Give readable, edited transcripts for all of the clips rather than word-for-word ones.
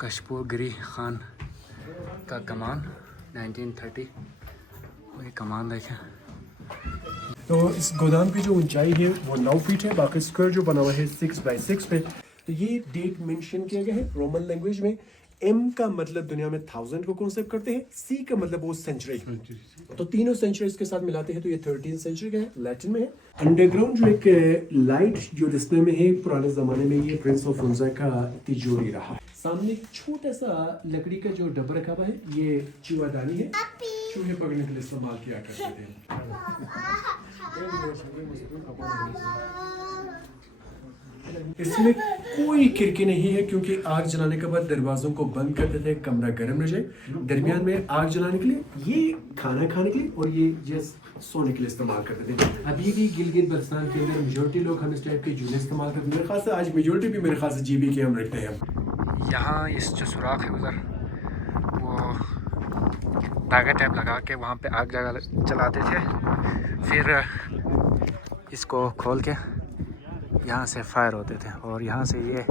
कशपुर गिरी खान का कमान 1930। ये कमान देखें। तो इस गोदाम की जो ऊंचाई है वो 9 फीट है। बाकी स्क्वायर जो बना हुआ है 6 बाई 6 पे। तो ये डेट मेंशन किया गया है रोमन लैंग्वेज में। एम का मतलब दुनिया में 1000 को कॉन्सेप्ट करते हैं। सी का मतलब वो सेंचुरी। तो तीनों सेंचुरीज के साथ मिलाते हैं तो ये 13th सेंचुरी का है, लैटिन में है। अंडरग्राउंड जो एक लाइट जो डिस्प्ले में है, पुराने जमाने में ये प्रिंस ऑफ उन्जा का तिजोरी रहा है। सामने एक छोटा सा लकड़ी का जो डब्बा रखा हुआ है, ये चूहादानी है, चूहे पकड़ने के लिए इस्तेमाल किया करते थे। इसमें कोई खिड़की नहीं है क्योंकि आग जलाने के बाद दरवाजों को बंद करते थे, कमरा गर्म रह जाए। दरमियान में आग जलाने के लिए, ये खाना खाने के लिए और ये जस्ट सोने के लिए इस्तेमाल करते थे। अभी भी गिलगित बल्तिस्तान के अंदर मेजोरिटी लोग हम इस टाइप के झूले इस्तेमाल करते हैं। मेरे ख्याल से आज मेजोरिटी भी मेरे ख्याल से जीबी के हम रखते हैं। यहाँ इस जो सुराख है उधर, वो धागा टैप लगा के वहाँ पे आग जलाते थे। फिर इसको खोल के यहाँ से फायर होते थे और यहाँ से ये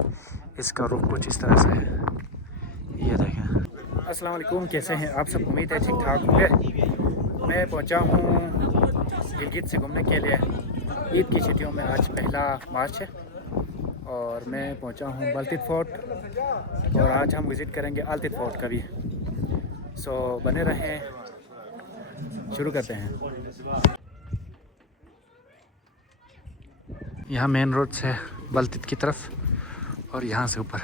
इसका रुख कुछ इस तरह से है। ये देखें। अस्सलाम वालेकुम, कैसे हैं आप सब? उम्मीद है ठीक ठाक होंगे। मैं पहुँचा हूँ गिलगित से घूमने के लिए। ईद की छुट्टियों में आज 1 मार्च है और मैं पहुँचा हूँ बल्तित फोर्ट और आज हम विज़िट करेंगे अल्तित फोर्ट का भी। सो बने रहें, शुरू करते हैं। यहाँ मेन रोड से बल्तित की तरफ और यहाँ से ऊपर।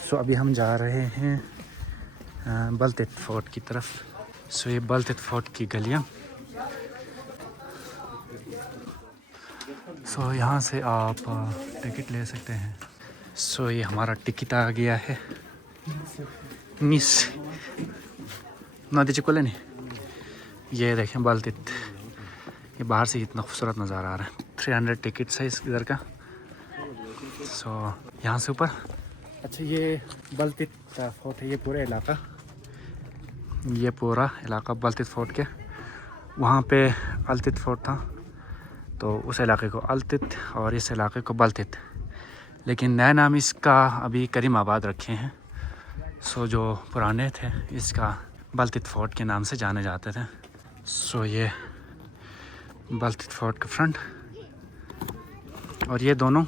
सो अभी हम जा रहे हैं बल्तित फोर्ट की तरफ। सो ये बल्तित फोर्ट की गलियाँ। सो यहाँ से आप टिकट ले सकते हैं। सो ये हमारा टिकट आ गया है। मिस नदी चिकोले नहीं, ये देखें बल्तित। ये बाहर से इतना खूबसूरत नज़ारा आ रहा है। 300 टिकट्स है इस इधर का। सो यहाँ से ऊपर। अच्छा, ये बल्तित फोर्ट है। ये पूरा इलाका, ये पूरा इलाका बल्तित फोर्ट के। वहाँ पे अल्तित फोर्ट था तो उस इलाके को अल्तित और इस इलाके को बल्तित, लेकिन नया नाम इसका अभी करीमाबाद रखे हैं। सो जो पुराने थे इसका बल्तित फोर्ट के नाम से जाने जाते थे। सो ये बल्तित फोर्ट का फ्रंट और ये दोनों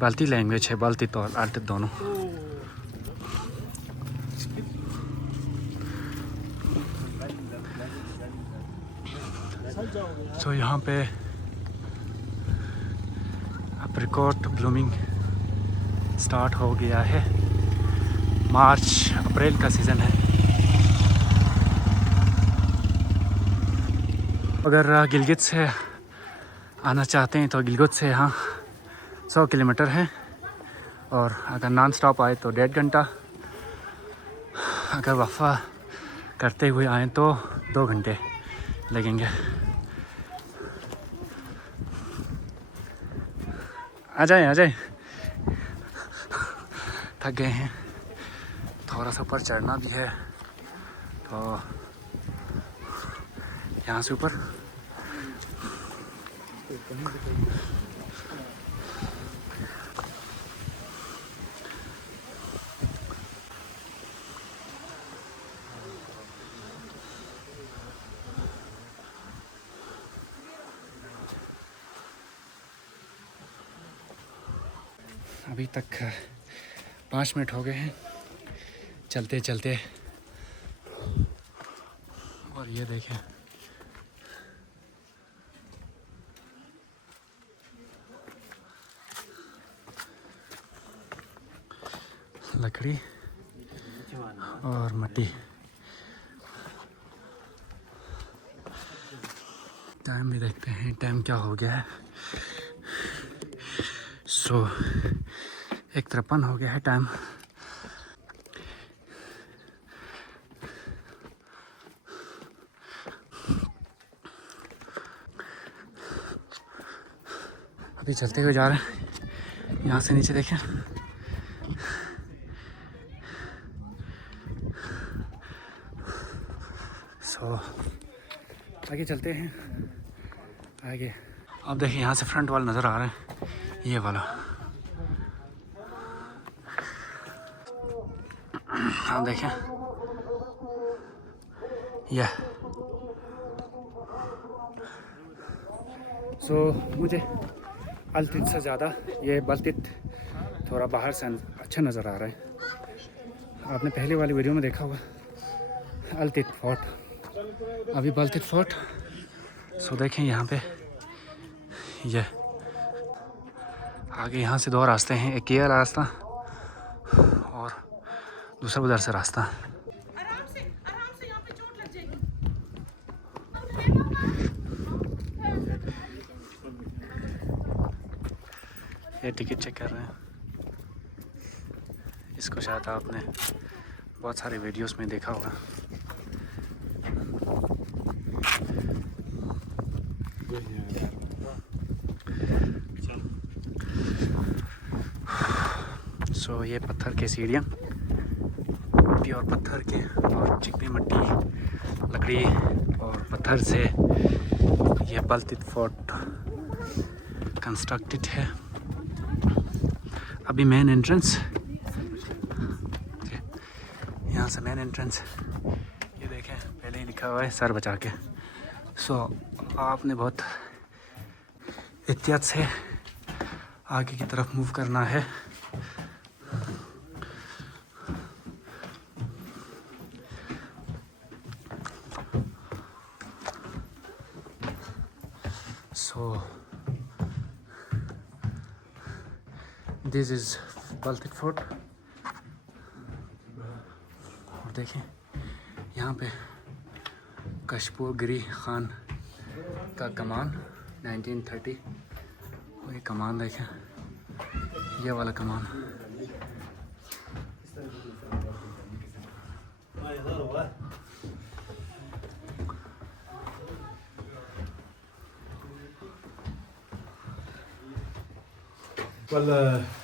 बल्ती लैंग्वेज है, बल्तित और अल्तित दोनों। सो यहाँ पे अप्रिकॉट ब्लूमिंग स्टार्ट हो गया है। मार्च अप्रैल का सीज़न है। अगर गिलगित से आना चाहते हैं तो गिलगित से यहाँ 100 किलोमीटर है और अगर नॉन स्टॉप आए तो 1.5 घंटा। अगर वफ़ा करते हुए आएँ तो 2 घंटे लगेंगे। आ जाए थक गए हैं, थोड़ा सा ऊपर चढ़ना भी है तो यहाँ से ऊपर। अभी तक 5 मिनट हो गए हैं चलते चलते। और ये देखें, लकड़ी और मिट्टी। टाइम भी देखते हैं, टाइम क्या हो गया है। सो 1:53 हो गया है टाइम। अभी चलते हुए जा रहे हैं। यहाँ से नीचे देखें, सो आगे चलते हैं आगे। अब देखिए यहाँ से फ्रंट वाला नज़र आ रहा है, ये वाला। हाँ देखें, यह मुझे अल्तित से ज़्यादा ये बल्तित थोड़ा बाहर से अच्छा नज़र आ रहा है। आपने पहले वाली वीडियो में देखा होगा अल्तित फोर्ट, अभी बल्तित फोर्ट। देखें यहाँ पे ये आगे यहाँ से 2 रास्ते हैं, एक ये रास्ता और दूसरा उधर से रास्ता। आराम से यहाँ पे चोट लग जाएगी। ये टिकट चेक कर रहे हैं। इसको शायद आपने बहुत सारे वीडियोस में देखा होगा। ये पत्थर के सीढ़ियाँ, प्योर पत्थर के और चिकनी मिट्टी, लकड़ी और पत्थर से ये बल्तित फोर्ट कंस्ट्रक्टेड है। अभी मेन एंट्रेंस, यहाँ से मेन एंट्रेंस ये देखें, पहले ही लिखा हुआ है सर बचा के। आपने बहुत एहतियात से आगे की तरफ मूव करना है। This is Baltit fort. और देखें यहाँ पे कशपुर गिरी खान का कमान 1930, और ये कमान देखें, ये वाला कमान।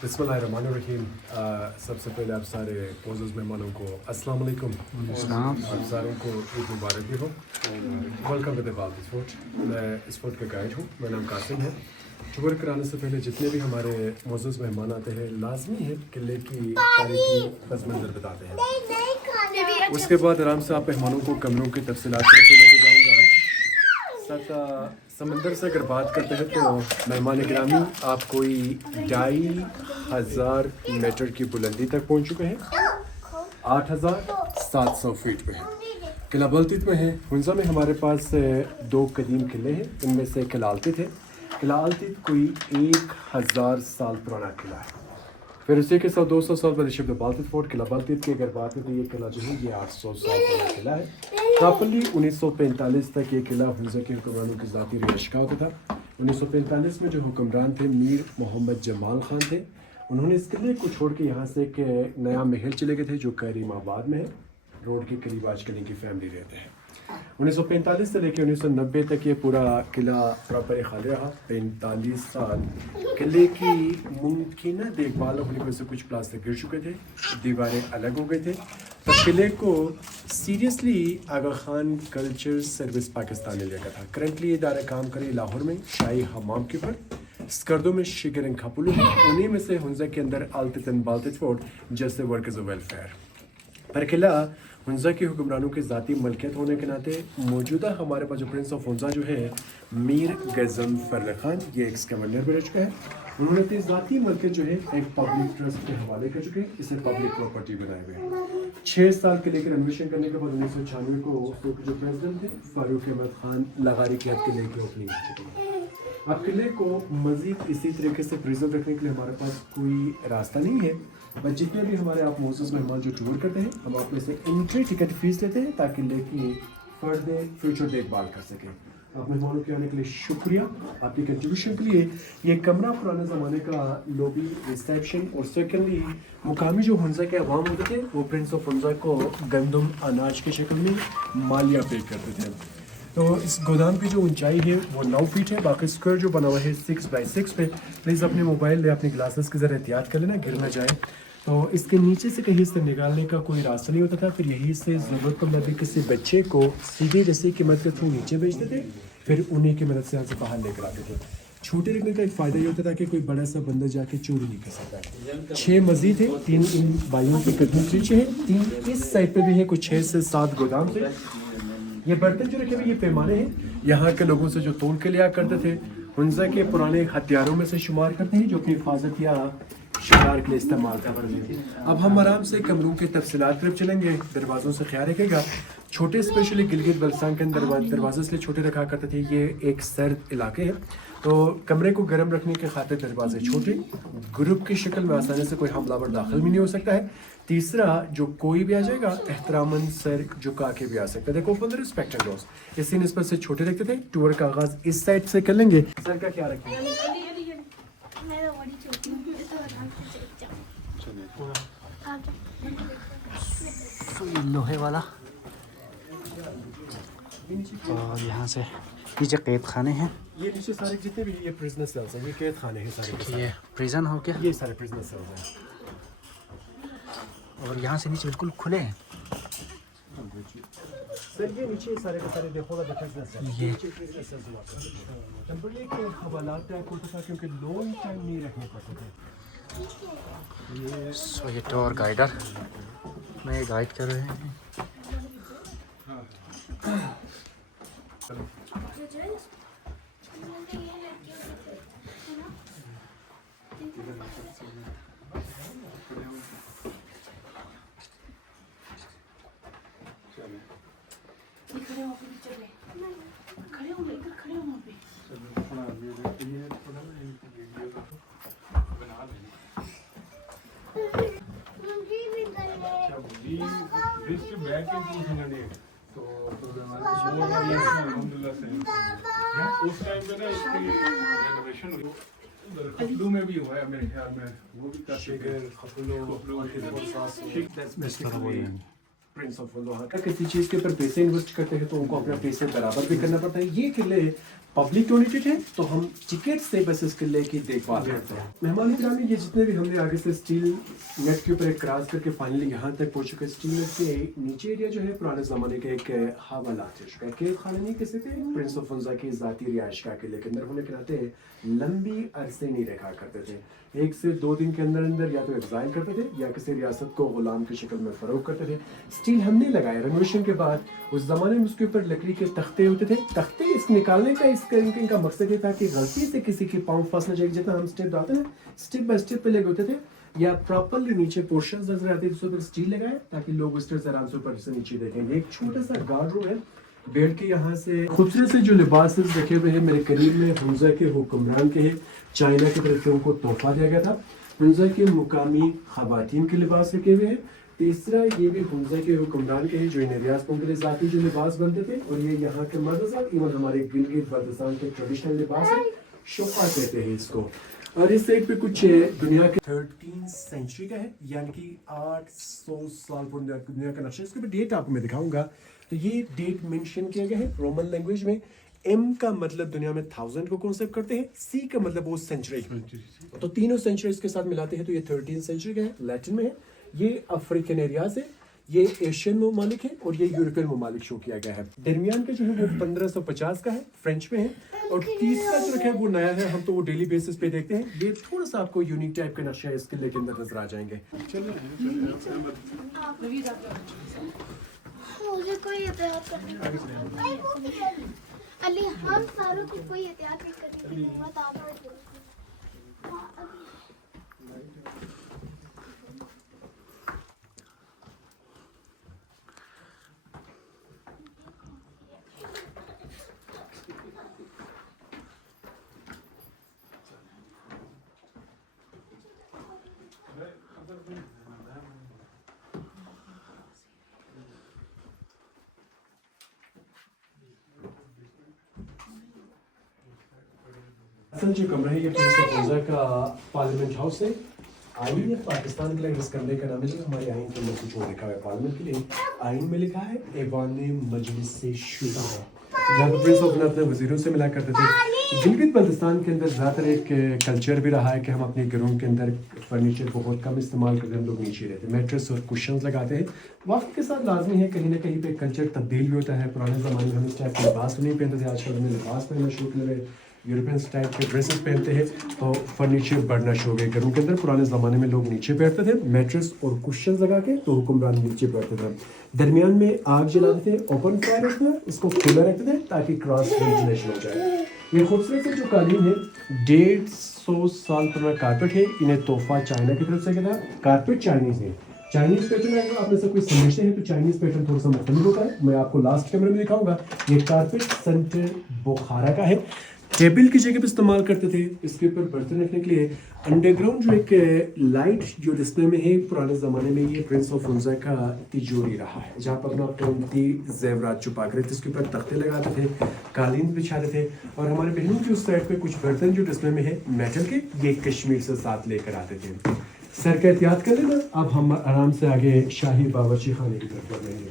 बिस्मिल्लाहिर्रहमानिर्रहीम। सबसे पहले आप सारे मोअज़्ज़ज़ मेहमानों को अस्सलाम वालेकुम। आप सारों को ईद मुबारक भी हो। Welcome to the Baltit fort. मैं इस फोर्ट का गाइड हूँ, मेरा नाम कासिम है। टूर कराने से पहले जितने भी हमारे मोअज़्ज़ज़ मेहमान आते हैं, लाजमी है किले की तारीखी पस मंज़र बताते हैं। उसके बाद आराम से आप मेहमानों को कमरों की तफसीलात लेके जाऊँगा। समंदर से अगर बात करते हैं तो मेहमान गिरामी आप कोई 2500 मीटर की बुलंदी तक पहुंच चुके हैं। 8700 फीट पे है। किला बल्तित में है। हुंजा में हमारे पास 2 कदीम किले हैं। इनमें से किला अल्तित है। किला अल्तित कोई 1000 साल पुराना किला है। फिर उसी के साथ 200 साल पहले शिव बल्तित फोर्ट। किला बल्तित की अगर बात करें तो ये किला जो है ये 800 साल पुराना किला है। प्रॉपरली 1945 तक ये किला हुंजा के हुक्मरानों की ज़ाती रिहाइश का होता था। 1945 में जो हुक्मरान थे मीर मोहम्मद जमाल खान थे, उन्होंने इस किले को छोड़ के यहाँ से एक नया महल चले गए थे जो करीमाबाद में है। रोड के करीब आजकल इनकी फैमिली रहते हैं। 1945 से लेकर 1990 तक ये पूरा किला प्रॉपर खाली रहा। 45 साल किले की मुमकिन देखभाल होने की वजह से कुछ प्लास्टिक गिर चुके थे, दीवारें अलग हो गए थे। तो किले को सीरियसली आगा खान कल्चर सर्विस पाकिस्तान ने लिया था। करंटली ये इदारा काम करे लाहौर में शाही हमाम के पर, स्कर्दों में शिगरन खापुलू है। उन्हीं में से हुंजा के अंदर अल्तित एंड बल्तित फोर्ट जैसे वर्कर्स ऑफ वेलफेयर। पर किला हुंजा के हुक्मरानों की ज़ाती मलकियत होने के नाते मौजूदा हमारे पास जो प्रिंस ऑफ हुंजा जो है मीर गज़नफ़र खान, ये एक्स गवर्नर भी रह चुका है। उन्होंने अपनी ज़ाती मलकियत जो है एक पब्लिक ट्रस्ट के हवाले कर चुके हैं। इसे पब्लिक प्रॉपर्टी बनाए हुए 6 साल के लेकर अन्वेषण करने के बाद 1996 को जो प्रेसिडेंट थे फारूक अहमद खान लगारी की हद के लेकर ओपनिंग कर चुके हैं। अब किले को मज़ीद इसी तरीके से प्रिजर्व रखने के लिए हमारे पास कोई रास्ता नहीं है। बस जितने भी हमारे आप मोअज़्ज़ज़ मेहमान जो टूर करते हैं, हम आप में से एंट्री टिकट फीस लेते हैं ताकि किले की फर्दर फ्यूचर देखभाल कर सकें। आप मेहमानों के आने के लिए शुक्रिया, आपकी कंट्रीब्यूशन के लिए। ये कमरा पुराने ज़माने का लॉबी, रिसेप्शन और सेकेंडली मुकामी जो हुंजा के अवाम होते थे वो प्रिंस ऑफ हुंजा को गंदम अनाज की शक्ल में मालिया पे करते थे। तो इस गोदाम की जो ऊंचाई है वो 9 फीट है। बाकी स्क्वायर जो बना हुआ है 6 बाई 6 पे। प्लीज़ अपने मोबाइल या अपने ग्लासेस की ज़रा एहतियात कर लेना, गिर ना जाए। तो इसके नीचे से कहीं से निकालने का कोई रास्ता नहीं होता था। फिर यहीं से ज़रूरतमंद किसी बच्चे को सीधे रस्सी की मदद के थ्रू नीचे भेजते थे, फिर उन्हीं की मदद से यहाँ से बाहर लेकर आते थे। छोटे रखने का एक फ़ायदा ये होता था कि कोई बड़ा सा बंदा जाके चोरी नहीं कर सकता है। 6 मजीद है, 3 इन भाइयों के कदम नीचे है, 3 इस साइड पे भी है, कुछ 6 से 7 गोदाम थे। ये बर्तन जो रखे हुए ये पैमाने हैं, यहाँ के लोगों से जो तोल के लिया करते थे, हुंजा के पुराने हथियारों में से शुमार करते हैं जो कि हिफाजत या शिकार के लिए इस्तेमाल करते हैं। अब हम आराम से कमरों के तफसीलात तरफ चलेंगे। दरवाज़ों से ख्याल रखेगा, छोटे स्पेशली गिलगित बल्तिस्तान के अंदर दरवाजे इसलिए छोटे रखा करते थे, ये एक सर्द इलाके है तो कमरे को गर्म रखने के खातिर दरवाजे छोटे, ग्रुप की शक्ल में आसानी से कोई हमलावर दाखिल भी नहीं हो सकता है। तीसरा, जो कोई भी आ जाएगा एहतरामन सर झुका के भी आ सकता है। देखो open the respect and loss, इसी निस्बत से छोटे रखते थे। टूर का आगाज इस साइड से कर लेंगे। सर का क्या रखेंगे? मैं तो बड़ी छोटी हूँ, मैं तो आराम से चल जाऊँ। तो लोहे वाला, और यहाँ से नीचे कैद खाने हैं। ये नीचे सारे जितने भी ये प्रिजनर सेल्स हैं, ये कैद खाने हैं सारे के सारे। ये प्रिजन हो गया, ये सारे प्रिजनर सेल्स हैं। और यहाँ से नीचे बिल्कुल खुले हैं। सर ये नीचे सारे के सारे देखो ना प्रिजनर सेल्स, ये प्रिजनर सेल्स हुआ करते थे। टेंपरेरी के हवालात टाइप होता था क्योंकि लॉन्ग टाइम नहीं रखने पड़ते थे। सो ये टूर गाइडर में गाइड कर रहे हैं। खड़े हो फिर चले, खड़े हो इधर, खड़े हो वहाँ पे। उस टाइम पे ना इसकी रेनोवेशन हुई, खफलू में भी हुआ है मेरे ख्याल में, वो भी काफी प्रिंस ऑफ वल्लोहा किसी चीज़ के ऊपर पैसे इन्वेस्ट करते हैं तो उनको अपना पैसे बराबर भी करना पड़ता है। ये किले पब्लिक डोनेटेड है तो हम टिकट से बस इस किले की देखभाल करते हैं। मेहमान गिरामी, ये जितने भी हमने आगे से स्टील नेट के ऊपर एक क्रॉस करके फाइनली यहाँ तक पहुँच चुके। स्टील नेट के नीचे एरिया जो है पुराने ज़माने के एक हवालात है, उसका कैद खाना नहीं कह सकते, प्रिंस ऑफ वल्लोहा की ज़ाती रिहाइश का किले के अंदर होने के नाते लंबी अरसे नहीं रखा करते थे। 1 से 2 दिन के अंदर अंदर या तो एग्जाइल करते थे या किसी रियासत को गुलाम की शक्ल में फरोग करते थे। स्टील हमने लगाया रेनोवेशन के बाद, उस जमाने में उसके ऊपर लकड़ी के तख्ते होते थे। तख्ते इस निकालने का इनका मकसद ये था कि गलती से किसी की पाँव फंस न जाए। जितना हम स्टेप डालते हैं स्टेप बाय स्टेप पे लगे होते थे या प्रॉपरली नीचे पोर्शन नजर आते थे, उसके ऊपर स्टील लगाए ताकि लोग उस तरह से आराम से ऊपर से नीचे देखेंगे। एक छोटा सा गार्ड रूम है, बेड के यहाँ से खूबसूरत से जो लिबास रखे हुए हैं मेरे करीब में हुंजा के हुक्मरान के हैं, चाइना की तरफ से उनको तोहफा दिया गया था। हुंजा के मुकामी खवातीन के लिबास रखे हुए हैं। तीसरा, ये भी हुंजा के हुक्मरान के हैं जो इन रियासतों के लिए ज़ाती जो लिबास बनते थे, और ये यहाँ के मर्द इवन हमारे गिलगित बल्तिस्तान के ट्रेडिशनल लिबास है, शोफा कहते हैं इसको। और इस साइड पे कुछ दुनिया के 13th सेंचुरी का है, यानी कि 800 साल पुराना दुनिया का नक्शा। इसके ऊपर डेट आपको मैं दिखाऊंगा। तो ये डेट मेंशन किया गया है रोमन लैंग्वेज में। M का मतलब दुनिया में 1000 को कॉन्सेप्ट करते हैं, C का मतलब वो सेंचुरी, तो तीनों सेंचुरीज के साथ मिलाते हैं तो ये 13th सेंचुरी का है, लैटिन में है। ये अफ्रीकन एरिया से, ये एशियन ममालिक है और ये यूरोपियन ममालिक शो किया गया है। दरमियान का जो है वो 1550 का है, फ्रेंच में है। और तीसरा जो रखा है वो नया है, हम तो वो डेली बेसिस पे देखते हैं। ये थोड़ा सा आपको यूनिक टाइप का नक्शा है, इसके लेके अंदर नजर आ जाएंगे। मुझे कोई एहतियात करनी अली, हम सारों को कोई एहतियात नहीं करनी थी। मत आप असल जो कमरा है ये प्रिंस ऑफ वल्लोहा का पार्लियामेंट हाउस है। आइन है पाकिस्तान के लिए इस कमरे का नाम है। हमारे आइन के अंदर कुछ और लिखा है पार्लियामेंट के लिए। आइन में लिखा है ऐवान मजलिस से शुरा, जहाँ पर प्रिंस ऑफ वल्लोहा अपने वजीरों से मिला करते थे। गिलगित बल्तिस्तान के अंदर ज़्यादातर एक कल्चर भी रहा है कि हम अपने घरों के अंदर फर्नीचर बहुत कम इस्तेमाल करते हैं, हम लोग नीचे रहते हैं, मैट्रेस और कुशन लगाते हैं। वक्त के साथ लाजमी है कहीं ना कहीं पे कल्चर तब्दील भी होता है। पुराने ज़माने में हम इस टाइप के लिबास नहीं पहनते थे, आजकल हमें लिबास पहनना शुरू कर रहे। यूरोपियन स्टाइल के ड्रेसेस पहनते हैं तो फर्नीचर बढ़ना शुरू हो गया घरों के अंदर। पुराने ज़माने में लोग नीचे बैठते थे मैट्रेस और कुशन लगा के, तो हुक्मरान नीचे बैठते थे। दरमियान में आग जलाते थे, ओपन फायर रखते थे, उसको खुला रखते थे ताकि क्रॉस वेंटिलेशन हो जाए। ये खूबसूरत से जो कालीन है 150 साल पुराना कारपेट है। इन्हें तोहफा चाइना की तरफ से गया था। कारपेट चाइनीज़ है। चाइनीज़ पैटर्न है, आप में से कोई समझते हैं तो चाइनीज़ पैटर्न थोड़ा सा मुख्तलिफ होता है। मैं आपको लास्ट कैमरे में दिखाऊंगा। ये कारपेट सेंटर बुखारा का है। टेबल की जगह पे इस्तेमाल करते थे, इसके ऊपर बर्तन रखने के लिए। अंडरग्राउंड जो एक लाइट जो डिस्प्ले में है, पुराने ज़माने में ये प्रिंस ऑफ हुंजा का तिजोरी रहा है, जहाँ पर अपना कीमती जेवरात छुपा कर इसके ऊपर तख्ते लगाते थे, कालीन बिछाते थे। और हमारे बहनों की उस साइड पे कुछ बर्तन जो डिस्प्ले में है मेटल के, ये कश्मीर से साथ लेकर आते थे। सर का एहतियात कर लेना। अब हम आराम से आगे शाही बावर्ची खाने की तरफ बढ़ेंगे।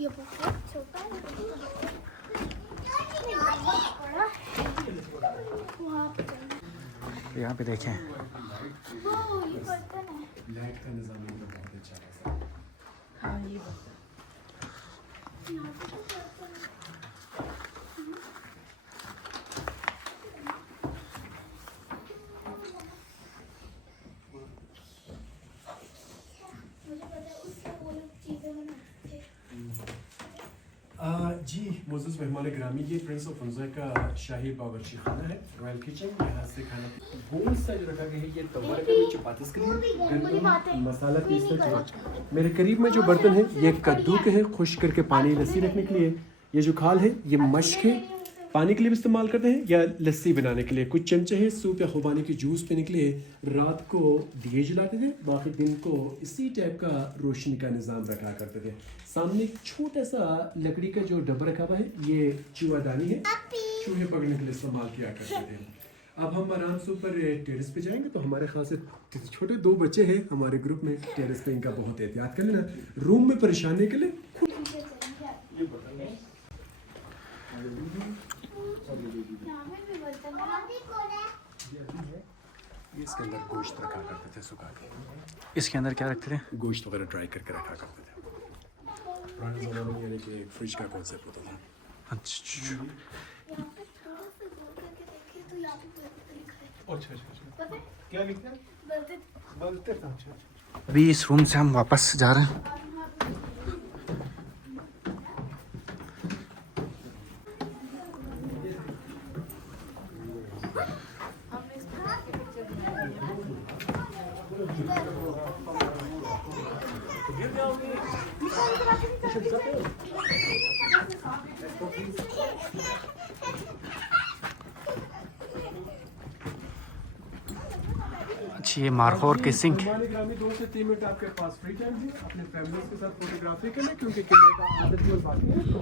ये बहुत छोटा है। वहाँ पे चलना। यहाँ पे देखें, वो ये बर्तन है। लाइट का निज़ाम बहुत अच्छा है। हाँ ये बात यहाँ पे तो बर्तन है। मुझे पता है उससे वो लोग चीज़ें बनाते थे। जी मोज़ेज़ मेहमान गिरामी, ये प्रिंस ऑफ हुंजा का शाही बावर्ची खाना है, रॉयल किचन। यहाँ से खाना गोल सा जो रखा गया है, ये तवा रखा है चपातीस के लिए, गंदम मसाला पीसना चाहिए। मेरे करीब में जो बर्तन है ये कद्दू के हैं, खुश करके पानी लस्सी रखने के लिए। ये जो खाल है ये मश्क है, पानी के लिए भी इस्तेमाल करते हैं या लस्सी बनाने के लिए। कुछ चमचे हैं सूप या खुबानी की जूस पीने के लिए। रात को दिए जलाते थे, बाकी दिन को इसी टाइप का रोशनी का निज़ाम रखा करते थे। सामने एक छोटा सा लकड़ी का जो डब्बा रखा हुआ है, ये चूहादानी है, चूहे पकड़ने के लिए इस्तेमाल किया करते थे। अब हम आराम से ऊपर टेरेस पे जाएंगे। तो हमारे खास छोटे 2 बच्चे हैं हमारे ग्रुप में, टेरेस पे इनका बहुत एहतियात कर लेना। रूम में परेशानी के लिए इसके अंदर गोश्त रखा करते थे सुखा के। इसके अंदर क्या रखते थे? गोश्त वगैरह ड्राई करके रखा करते थे। पुराने ज़माने में यानी कि फ्रिज का कॉन्सेप्ट होता था। अच्छा, यहाँ पे थोड़ा सा गौर करके देखें तो यहाँ पे बर्तन लिखा है। अच्छा अच्छा अच्छा, पता है? क्या लिखा है? बर्तन। बोलते था। अच्छा अच्छा। अभी इस रूम से हम वापस जा रहे हैं। अच्छा, ये मार्कोर की सिंक। मेहमान गिरामी 2 से 3 मिनट आपके पास फ्री टाइम है अपने फैमिली के साथ फोटोग्राफी के लिए, क्योंकि किले का आदत में बाकी है। तो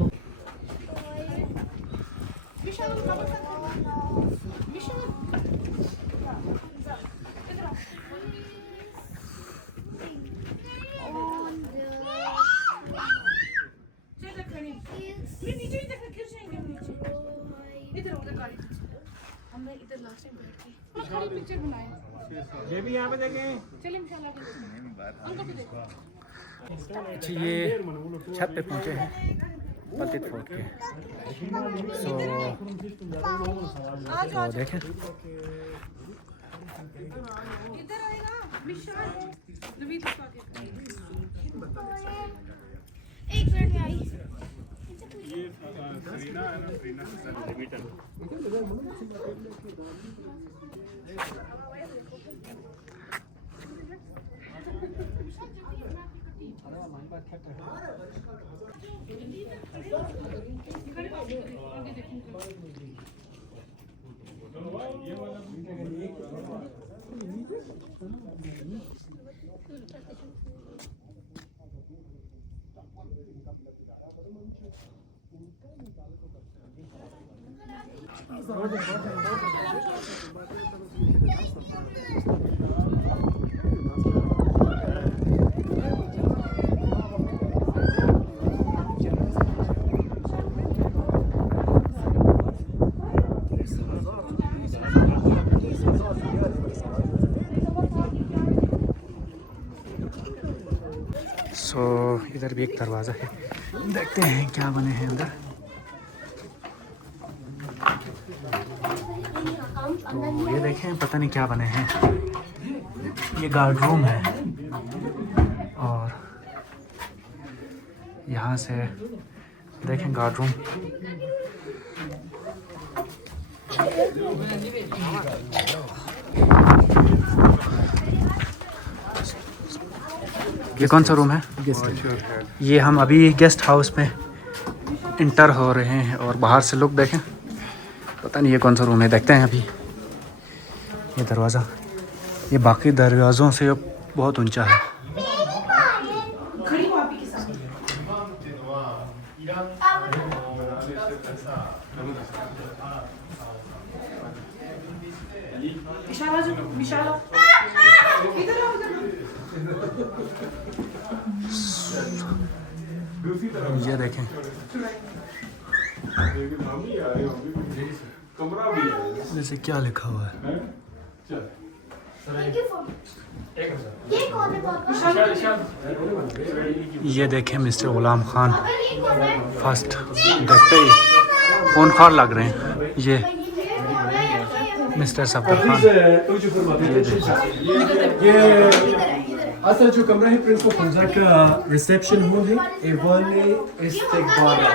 चल खड़ी नीचे ही देखा, गिर जाएंगे हम नीचे। इधर उधर गाड़ी हमने इधर लास्ट टाइम बैठ के खाली पिक्चर बनाए। ये भी यहाँ पे देखें। चल इंशाल्लाह अंकल को देखो। अच्छा, ये छत पे पहुँचे हैं पतित फोर्ट के। तो देखें, इधर आएगा विशाल नवीद उसका आगे। एक मिनट में आई। ये सरीना है ना, सरीना सेंटीमीटर। इधर भी एक दरवाज़ा है, देखते हैं क्या बने हैं अंदर। तो ये देखें, पता नहीं क्या बने हैं। ये गार्ड रूम है और यहाँ से देखें गार्ड रूम। ये कौन सा रूम है? ये हम अभी गेस्ट हाउस में इंटर हो रहे हैं और बाहर से लोग देखें, पता नहीं ये कौन सा रूम है, देखते हैं अभी। ये दरवाज़ा, ये बाकी दरवाज़ों से बहुत ऊंचा है। खड़ी हो आप ही के साथ। इशारा जो इशारा इधर आओ, इधर ये देखें, कमरा भी है। जैसे क्या लिखा हुआ है। Thank you for ये कौन है पापा? ये देखें मिस्टर गुलाम खान अगर ये कौन है? फर्स्ट देखते ही कौन खार लग रहे हैं। ये मिस्टर सफर खान। ये असल जो कमरा है प्रिंस ऑफ हुंजा का रिसेप्शन हॉल है, एवान इस्तकबाल है,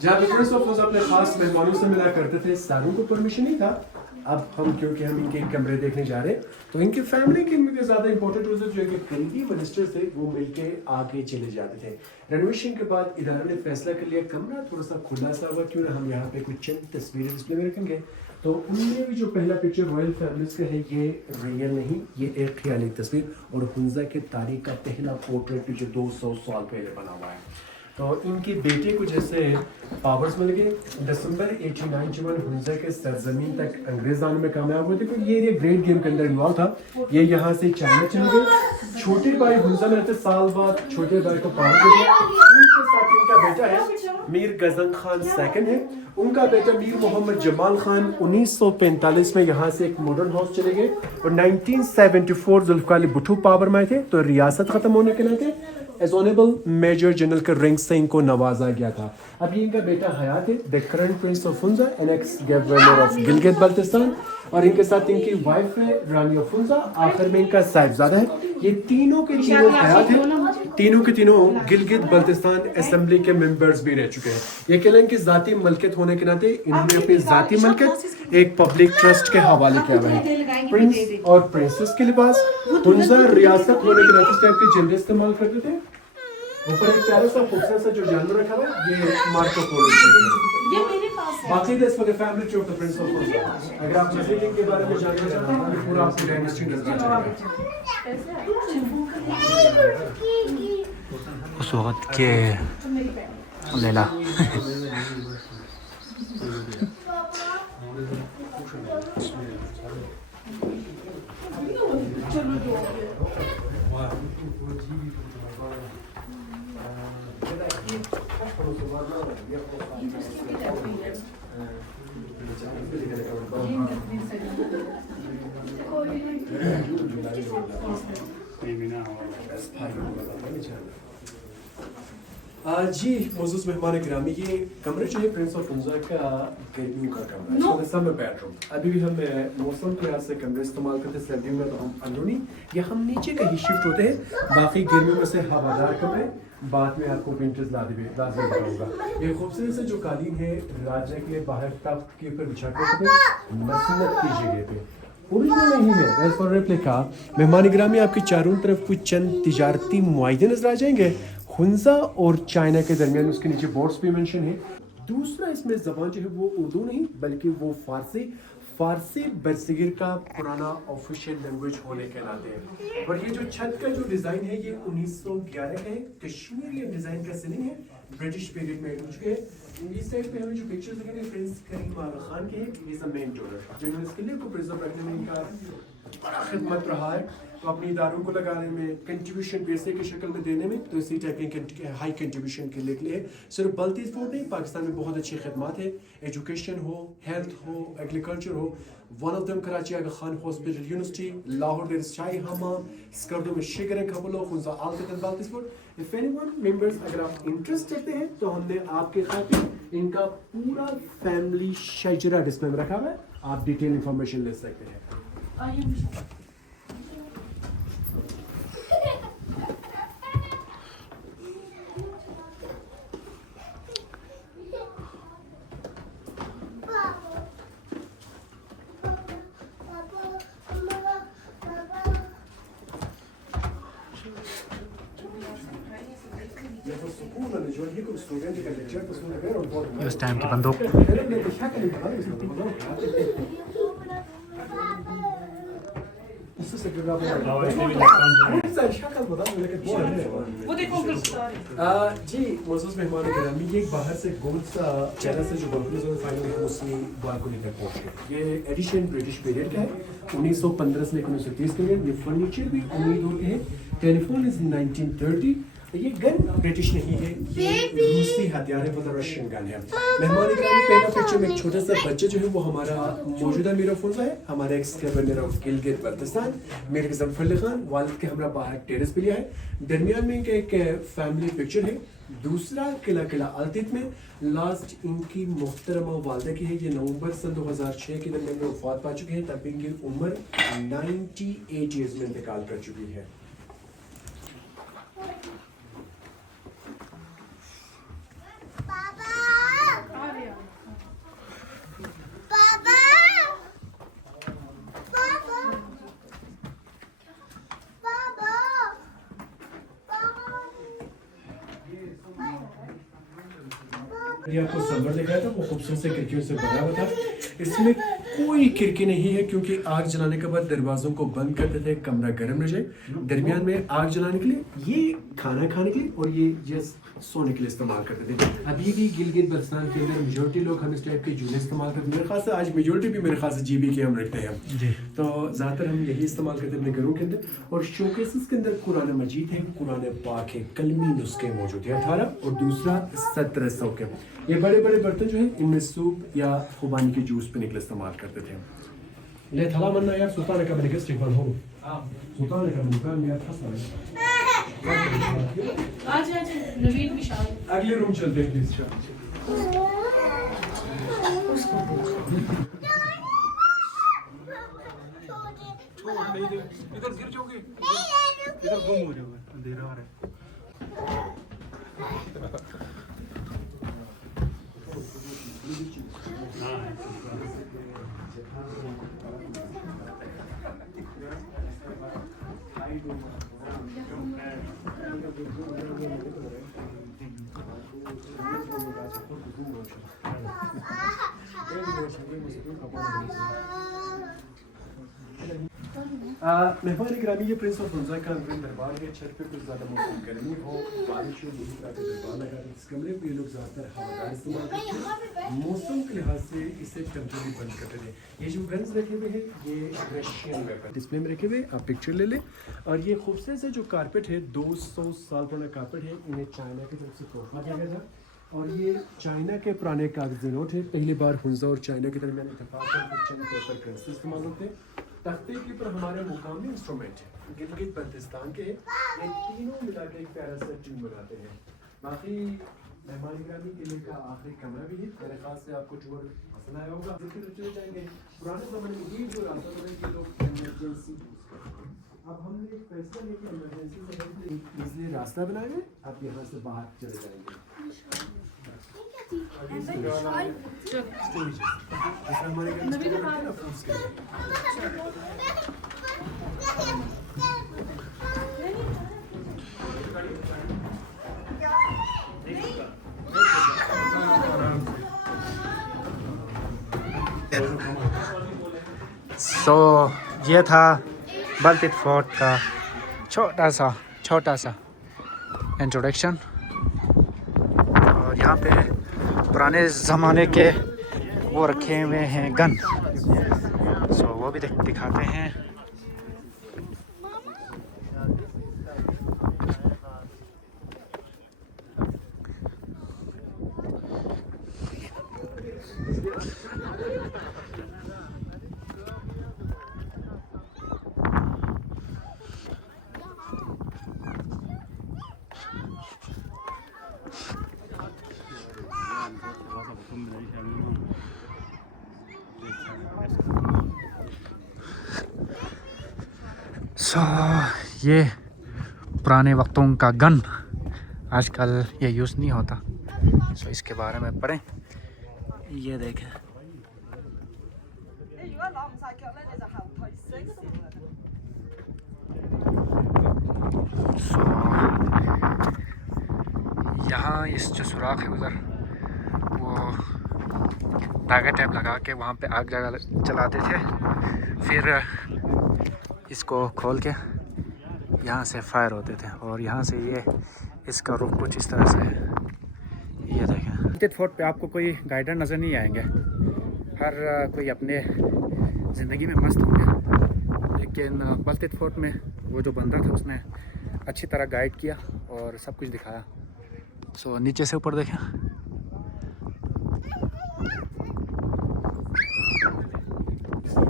जहाँ पे प्रिंस ऑफ हुंजा अपने खास मेहमानों से मिला करते थे। सारों को परमिशन नहीं था। अब हम क्योंकि हम इनके कमरे देखने जा रहे हैं, तो इनकी फैमिली के में ज़्यादा इंपॉर्टेंट रूल्स जो कि करीबी मिनिस्टर थे वो मिलके आगे चले जाते थे। रेनोवेशन के बाद इदारे ने फैसला कर लिया कमरा थोड़ा सा खुला सा हुआ, क्यों ना हम यहाँ पे कुछ चंद तस्वीरें डिस्प्ले में रखेंगे। तो उनमें भी जो पहला पिक्चर रॉयल फैमिलीज का है, ये रियल नहीं, ये एक ख्याली तस्वीर और हुंजा के तारीख का पहला पोर्ट्रेट जो 200 साल पहले बना हुआ है। तो इनके बेटे को जैसे पावर्स मिल गए, दिसंबर 89 जब हुंजा के सरजमीन तक अंग्रेज आने में कामयाब हुए थे, तो ये ग्रेट गेम के अंदर इन्वॉल्व था। ये यहाँ से चाइना चले गए। छोटे भाई हुंजा में रहते, साल बाद छोटे भाई को पावर दे दिया। उनके साथ इनका बेटा है मीर गजन खान सेकंड है, उनका बेटा मीर मोहम्मद जमाल खान 1945 में यहाँ से एक मॉडर्न हाउस चले गए और 1974 जुल्फकार अली भुट्टो पावर में आए थे। तो रियासत खत्म होने के नाते एज ऑनरेबल मेजर जनरल के रैंक से इनको नवाजा गया था। अब ये इनका बेटा हयात है, the current Prince of Hunza and x governor of Gilgit Baltistan, और इनके साथ इनकी वाइफ है रानी ऑफ हुंजा, आखिर में इनका साहिबजादा है। ये तीनों के तीनों हयात है, तीनों के तीनों गिलगित बल्तिस्तान असेंबली के मेंबर्स भी रह चुके हैं। ये कह लें कि जाती मलकियत होने के नाते इन्होंने अपनी जाती मलकियत एक पब्लिक ट्रस्ट के हवाले किया हुआ है। प्रिंस और प्रिंसेस के लिबास हुंजा रियासत होने के नाते इस टाइप के झंडे इस्तेमाल करते थे। ऊपर एक प्यारा सा खूबसूरत सा जो जानवर रखा हुआ है, ये मार्को पोलो ये मेरे पास है। बाकी this for the family tree of the Prince of Hunza. अगर आप मजीद इनके बारे में जानना चाहते हैं तो पूरा आपको डायनेस्टी नजर आ जाएगा। उस वक्त के लैला जी मोज़ूज़ मेहमान गिरामी, ये कमरे जो है प्रिंस ऑफ हुंजा का गर्मियों का कमरा है, इसको समर बेडरूम। अभी भी हम मौसम के लिहाज से कमरे इस्तेमाल करते हैं, सर्दियों में तो हम अंदरूनी या हम नीचे का ही शिफ्ट होते हैं। बाकी गर्मियों में से हवादार कमरे, बाद में आपको विंटर्स लाजमी बताऊंगा। ये खूबसूरत से जो कालीन है राजा के लिए बाहर तख्त के ऊपर बिछा कर मसनत की जगह पे ओरिजिनल नहीं है, एज फॉर रेप्लिका। मेहमान गिरामी, आपके चारों तरफ कुछ चंद तिजारती मुआहिदे नजर आ जाएंगे हुंजा और चाइना के दरमियान। उसके नीचे बोर्ड्स भी मेंशन है। दूसरा इसमें जबान जो है वो उर्दू नहीं बल्कि वो फारसी बरसगीर का पुराना ऑफिशियल लैंग्वेज होने के नाते। और ये जो छत का जो डिज़ाइन है ये 1911 का है, कश्मीरी डिज़ाइन का सीलिंग है, ब्रिटिश पीरियड में हो चुके हैं। इस साइड पे हमें जो पिक्चर्स दिख रहे हैं प्रिंस करीम आगा खान के हैं, ये सब मेन डोनर जिन्होंने इस किले को प्रिजर्व रखने में इनका बड़ा खिदमत रहा है। तो अपनी इदारों को लगाने में, कंट्रीब्यूशन पैसे की शक्ल में देने में, तो इसी टाइप की हाई कंट्रीब्यूशन के लिए सिर्फ बल्तीस फोर्ट नहीं, पाकिस्तान में बहुत अच्छी खिदमत है। एजुकेशन हो, हेल्थ हो, एग्रीकल्चर हो। One of them Karachi Aga Khan hospital, university, Lahore there is Shahi Hammam, Skardu में शिगर खबलो खुंजा Altit Baltit fort. If anyone members अगर आप इंटरेस्ट रखते हैं तो हमने आपके खातिर इनका पूरा फैमिली शेजरा डिस्प्ले में रखा हुआ है, आप डिटेल इंफॉर्मेशन ले सकते हैं। इस टाइम की बंदूक वो देखो अंकल बता रहे जी मोअज़्ज़ज़ मेहमान गिरामी, ये बाहर से गोल्ड सा चेहरा से जो बालकनी जोन फाइनल है उसकी बालकनी तक पहुंच गए। ये एडिशन ब्रिटिश पीरियड का है, 1915 से 1930 के लिए। ये फर्नीचर भी उम्मीद होती है। Telephone is 1930। ये गन ब्रिटिश नहीं है, ये रूसी हथियार है, मतलब रशियन गन है। मेहमान गिरामी, पहला पिक्चर में एक छोटा सा बच्चा जो है वो हमारा मौजूदा मीरा फौजा है, हमारे x governor of Gilgit Baltistan Mir Zafar Ali Khan, वालिद के हमरा बाहर टेरेस पे लिया है। दरमियान में एक फैमिली पिक्चर है। दूसरा किला अल्तित में लास्ट इनकी मोहतरमा वालदा की है। ये नवंबर सन 2006 के दरमियान में वफात पा चुके हैं, तब इनकी उम्र 98 ईयर्स में इंतकाल कर चुकी है। ये आपको संवर दिखाया था, वो खूबसूरत से खिड़कियों से बना हुआ था। इसमें कोई खिड़की नहीं है क्योंकि आग जलाने के बाद दरवाजों को बंद करते थे, कमरा गर्म रह जाए। दरमियान में आग जलाने के लिए, ये खाना खाने के लिए और ये सोने के लिए इस्तेमाल करते थे। अभी भी गिलगित बल्तिस्तान के अंदर मेजोरिटी लोग हम इस टाइप के जूने इस्तेमाल करते हैं। मेरे ख्याल से आज मेजोरिटी भी मेरे ख्याल से GB के हम रखते हैं जी। तो ज़्यादातर हम यही इस्तेमाल करते हैं अपने घरों के अंदर। और शोकेसेस के अंदर कुरान मजीद है, कुरान पाक है, कलमी नुस्खे मौजूद है 18 और दूसरा 1700 के। ये बड़े बड़े बर्तन जो है इनमें सूप या खुबानी के जूस पीने के लिए इस्तेमाल करते थे। ले थला मन्ना यार सुल्तान का बने इस्तेमाल हो सुल्तान का बने यार फंसा आज नवीन विशाल अगले रूम चलते हैं प्लीज। इधर गिर जाओगे, इधर गुम हो जाओगे, अंधेरा आ रहा है। मेहमान गिरामी, ये प्रिंस ऑफ हुंजा का दरबार है। छत पे कुछ ज़्यादा मौसम गर्मी हो, बारिश हो, यही तरह का दरबार लगा है। इस कमरे में ये लोग ज़्यादातर हवादार इस्तेमाल करते हैं। मौसम के लिहाज से इसे टेम्परेरी बंद करते थे। ये जो गन्स रखे हुए हैं ये रशियन वेपन डिस्प्ले में रखे हुए, आप पिक्चर ले लें। और ये खूबसूरत से जो कारपेट है 200 साल पुराना कारपेट है, इन्हें चाइना की तरफ से तोहफा दिया गया था। और ये चाइना के पुराने कागजी नोट है। पहली बार हुंजा और चाइना के दरमियान इत्तेफाक पेपर करेंसी इस्तेमाल होते हैं। तख्ते के ऊपर हमारे मुकामी इंस्ट्रूमेंट है, गिलगित बल्तिस्तान के हैं। ये तीनों मिला के एक प्यारा सा ट्यून बनाते हैं। बाकी मेहमान गिरामी किले का आखिरी कमरा भी है, मेरे ख्याल से आपको टूर पसंद आया होगा। चले जाएंगे पुराने ज़माने में ये जो रास्ता बना कि लोग इमरजेंसी अब हमने एक फैसला लिया कि इमरजेंसी से इसलिए रास्ता बनाएंगे, आप यहाँ से बाहर चले जाएंगे। हमारे घर में ना फ्रूट्स के सो ये था बल्तित फोर्ट का छोटा सा इंट्रोडक्शन। और यहाँ पे पुराने ज़माने के वो रखे हुए हैं गन, सो वो भी दिखाते हैं। सो ये पुराने वक्तों का गन आजकल ये यूज़ नहीं होता। सो इसके बारे में पढ़ें। ये देखें, सो यहाँ इस जो सुराख है उधर वो धागा टेप लगा के वहाँ पे आग जलाते थे, फिर इसको खोल के यहाँ से फायर होते थे और यहाँ से ये इसका रुख कुछ इस तरह से है। ये देखें, बलतेत फोर्ट पे आपको कोई गाइडर नज़र नहीं आएंगे, हर कोई अपने ज़िंदगी में मस्त होंगे, लेकिन बलतेत फोर्ट में वो जो बंदा था उसने अच्छी तरह गाइड किया और सब कुछ दिखाया। सो नीचे से ऊपर देखें,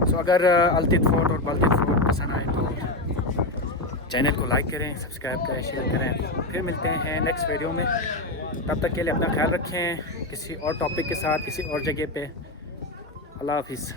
सो अगर अलतेत फोर्ट और बलतेत फोर्ट पसंद आए तो चैनल को लाइक करें, सब्सक्राइब करें, शेयर करें। फिर मिलते हैं नेक्स्ट वीडियो में, तब तक के लिए अपना ख्याल रखें किसी और टॉपिक के साथ किसी और जगह पे। अल्लाह हाफिज़।